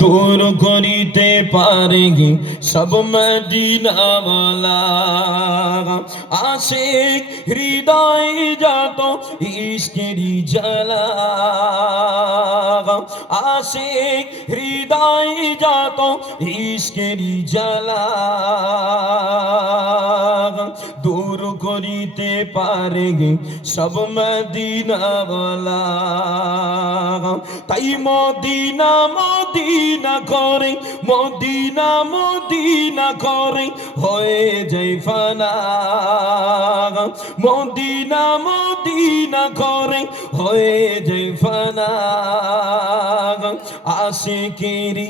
দূর করিতে পারে সব মদিনাওয়ালা। আশিক হৃদয় যত ইশকেরি জ্বালা, আশিক হৃদয় যত ইশকেরি জ্বালা, দূর করিতে পারে সব মদিনাওয়ালা। তাই মদিনা মদিনা করে, মদিনা মদিনা করে হয়ে যায় ফানা, মদিনা মদিনা করে হয়ে যায় ফানা। আশিকেরি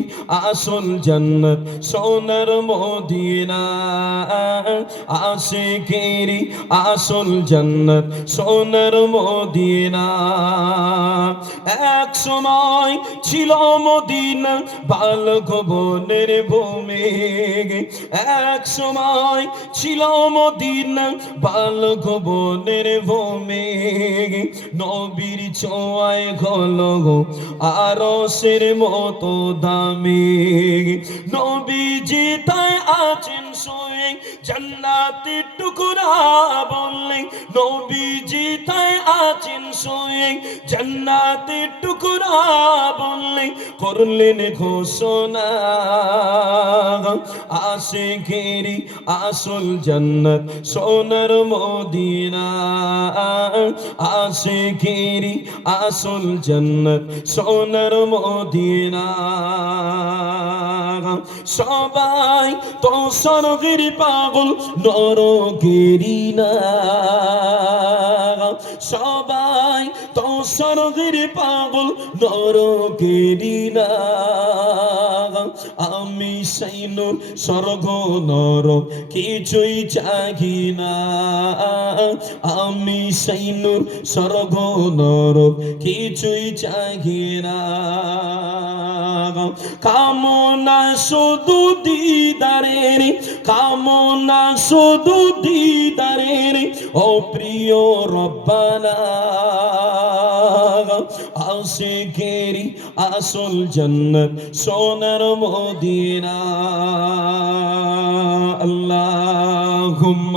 আসল জান্নাত সোনার মদিনা, আশিকেরি আসল জান্নাত সোনার মদিনা। এক সময় ছিল মদিনা বালক বনের ভূমি, এক সময় ছিল মদিনা বালক বনের ভূমি। নবীর ছোঁয়ায় হলো আরশের মতো দামি, নবীজি তাই আছেন শুয়ে জান্নাতের টুকরা বললে, নবীজি তাই আছেন শুয়ে জান্নাতের টুকরা বললে, করলেন ঘোষণা আশিকেরি আসল জান্নাত সোনার মদিনা, আশিকেরি আসল জান্নাত সোনার মদিনা। সবাই তো স্বর্গের পাগল নরকেরি না, সবাই তো স্বর্গের পাগল নরকেরি না। আমি সেই নূর স্বর্গ নরক কিছুই চাহি না, আমি সেই নূর স্বর্গ নরক কিছুই চাহি না। কামনা শুধু দিদারের, কামনা শুধু দিদারের ও প্রিয় রব্বানা। আশিকেরি আসল জান্নাত সোনার মদিনা। আল্লাহুম্মা